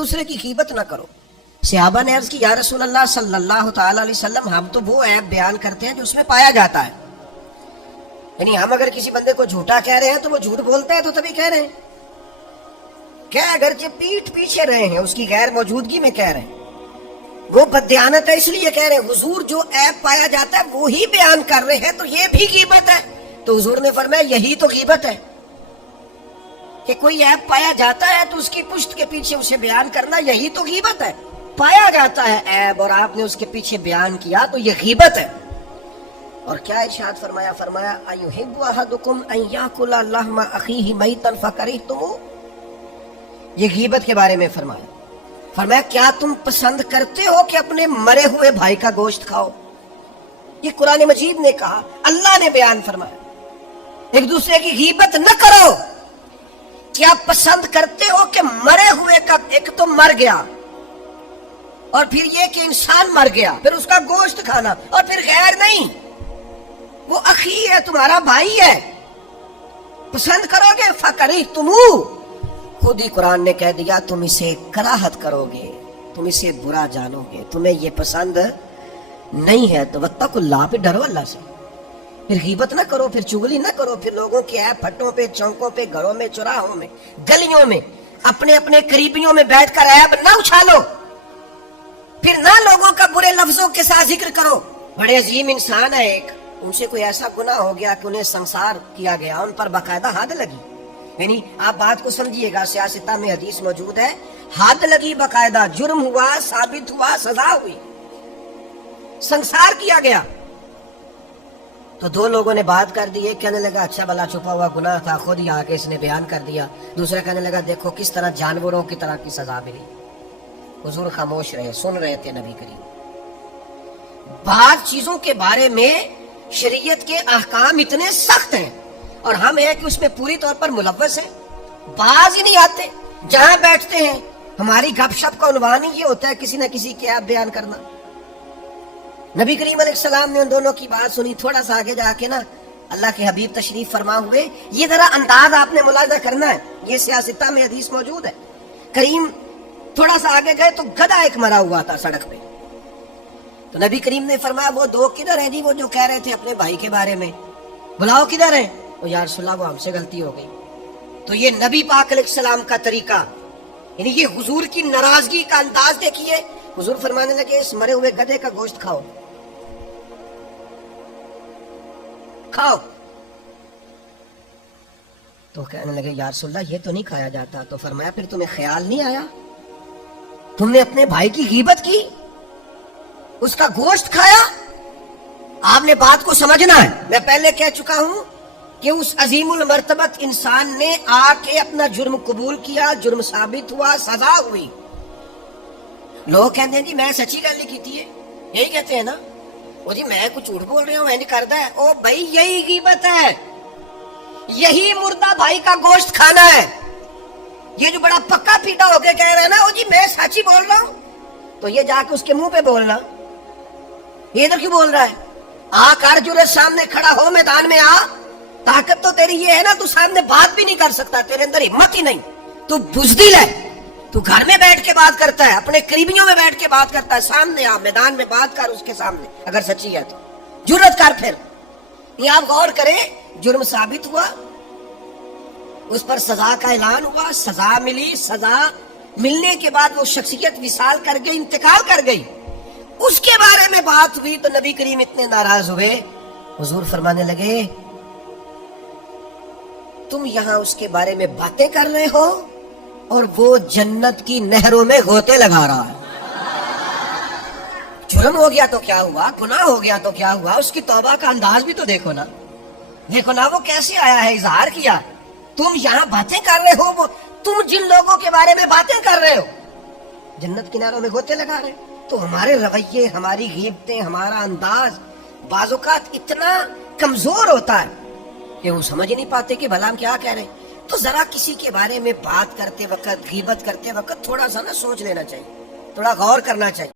دوسرے کی غیبت نہ کرو. صحابہ نے عرض کی یا رسول اللہ صلی اللہ تعالی علیہ وسلم ہم تو وہ عیب بیان کرتے ہیں جو اس میں پایا جاتا ہے. یعنی ہم اگر کسی بندے کو جھوٹا کہہ رہے ہیں تو وہ جھوٹ بولتا ہے تو تبھی کہہ رہے ہیں. کیا اگرچہ پیٹھ پیچھے رہے ہیں اس کی غیر موجودگی میں کہہ رہے ہیں. وہ بددیانت ہے اس لیے کہہ رہے ہیں. حضور جو عیب پایا جاتا ہے وہی بیان کر رہے ہیں تو یہ بھی غیبت ہے. تو حضور نے فرمایا یہی تو غیبت ہے کہ کوئی عیب پایا جاتا ہے تو اس کی پشت کے پیچھے اسے بیان کرنا یہی تو غیبت ہے. پایا جاتا ہے عیب اور آپ نے اس کے پیچھے بیان کیا تو یہ غیبت ہے. اور کیا ارشاد فرمایا ایحب احدکم ان یاکل لحم اخیہ میتا فکرہتموہ. یہ غیبت کے بارے میں فرمایا کیا تم پسند کرتے ہو کہ اپنے مرے ہوئے بھائی کا گوشت کھاؤ. یہ قرآن مجید نے کہا, اللہ نے بیان فرمایا ایک دوسرے کی غیبت نہ کرو. کیا پسند کرتے ہو کہ مرے ہوئے کا, ایک تو مر گیا اور پھر یہ کہ انسان مر گیا پھر اس کا گوشت کھانا, اور پھر غیر نہیں وہ اخی ہے تمہارا بھائی ہے, پسند کرو گے فکرہتموہ. خود ہی قرآن نے کہہ دیا تم اسے کراہت کرو گے, تم اسے برا جانو گے, تمہیں یہ پسند نہیں ہے. تو واتقوا اللہ, پہ ڈرو اللہ سے. پھر غیبت نہ کرو, پھر چغلی نہ کرو, پھر لوگوں کے عیب پھٹوں پہ, چوکوں پہ, گھروں میں, چوراہوں میں, گلیوں میں اپنے اپنے قریبیوں میں بیٹھ کر عیب نہ اچھالو. پھر نہ لوگوں کا برے لفظوں کے ساتھ ذکر کرو. بڑے عظیم انسان ہے ایک, ان سے کوئی ایسا گناہ ہو گیا کہ انہیں سنسار کیا گیا, ان پر باقاعدہ حد لگی. یعنی آپ بات کو سمجھیے گا, سیاستہ میں حدیث موجود ہے, حد لگی باقاعدہ, جرم ہوا, ثابت ہوا, سزا ہوئی, سنسار کیا گیا. تو دو لوگوں نے بات کر دی. ایک کہنے لگا اچھا بلا چھپا ہوا گناہ تھا, خود ہی آ کے اس نے بیان کر دیا. دوسرا کہنے لگا دیکھو کس طرح جانوروں کی طرح کی سزا ملی. حضور خاموش رہے, سن رہے تھے نبی کریم. بعض چیزوں کے بارے میں شریعت کے احکام اتنے سخت ہیں اور ہم ہیں کہ اس میں پوری طور پر ملوث ہیں. باز ہی نہیں آتے, جہاں بیٹھتے ہیں ہماری گپ شپ کا عنوان ہی یہ ہوتا ہے کسی نہ کسی کے عیب بیان کرنا. نبی کریم علیہ السلام نے ان دونوں کی بات سنی. تھوڑا سا آگے جا کے نا اللہ کے حبیب تشریف فرما ہوئے, یہ ذرا انداز آپ نے ملاحظہ کرنا ہے, یہ سیاستہ میں حدیث موجود ہے. کریم تھوڑا سا آگے گئے تو گدھا ایک مرا ہوا تھا سڑک پہ. تو نبی کریم نے فرمایا وہ دو کدھر ہیں جی, وہ جو کہہ رہے تھے اپنے بھائی کے بارے میں, بلاؤ کدھر ہیں. تو یا رسول اللہ وہ ہم سے غلطی ہو گئی. تو یہ نبی پاک علیہ السلام کا طریقہ, یعنی یہ حضور کی ناراضگی کا انداز دیکھیے. حضور فرمانے لگے اس مرے ہوئے گدھے کا گوشت کھاؤ, کھاؤ. تو کہنے لگے یا رسول اللہ یہ تو نہیں کھایا جاتا. تو فرمایا پھر تمہیں خیال نہیں آیا, تم نے اپنے بھائی کی غیبت کی, اس کا گوشت کھایا. آپ نے بات کو سمجھنا ہے. میں پہلے کہہ چکا ہوں کہ اس عظیم المرتبت انسان نے آ کے اپنا جرم قبول کیا, جرم ثابت ہوا, سزا ہوئی. لوگ کہتے ہیں جی میں سچی گل نہیں کی ہے, یہی کہتے ہیں نا, وہ جی میں کچھ جھوٹ بول رہا ہوں, میں نہیں کرتا ہے. او بھائی یہی غیبت ہے, یہی مردہ بھائی کا گوشت کھانا ہے. یہ جو بڑا پکا پیٹا ہو کے کہہ رہا ہے نا وہ جی میں سچ ہی بول رہا ہوں, تو یہ جا کے اس کے منہ پہ بولنا, یہ ادھر کیوں بول رہا ہے. آ کر جرے سامنے کھڑا ہو, میدان میں آ. طاقت تو تیری یہ ہے نا, تو سامنے بات بھی نہیں کر سکتا, تیرے اندر ہمت ہی نہیں, تو بزدل ہے. تو گھر میں بیٹھ کے بات کرتا ہے, اپنے قریبیوں میں بیٹھ کے بات کرتا ہے, سامنے آ, میدان میں بات کر اس کے سامنے, اگر سچی ہے تو جرت کر. پھر یہ آپ غور کریں, جرم ثابت ہوا, اس پر سزا کا اعلان ہوا, سزا ملی. سزا ملنے کے بعد وہ شخصیت وصال کر گئی, انتقال کر گئی. اس کے بارے میں بات ہوئی تو نبی کریم اتنے ناراض ہوئے. حضور فرمانے لگے تم یہاں اس کے بارے میں باتیں کر رہے ہو اور وہ جنت کی نہروں میں غوطے لگا رہا ہے. جرم ہو گیا تو کیا ہوا, گناہ ہو گیا تو کیا ہوا, اس کی توبہ کا انداز بھی تو دیکھو نا, دیکھو نا وہ کیسے آیا ہے, اظہار کیا. تم یہاں باتیں کر رہے ہو, وہ تم جن لوگوں کے بارے میں باتیں کر رہے ہو جنت کناروں میں غوطے لگا رہے. تو ہمارے رویے, ہماری غیبتیں, ہمارا انداز بعض اوقات اتنا کمزور ہوتا ہے کہ وہ سمجھ نہیں پاتے کہ بھلا ہم کیا کہہ رہے ہیں. تو ذرا کسی کے بارے میں بات کرتے وقت, غیبت کرتے وقت تھوڑا سا نا سوچ لینا چاہیے, تھوڑا غور کرنا چاہیے.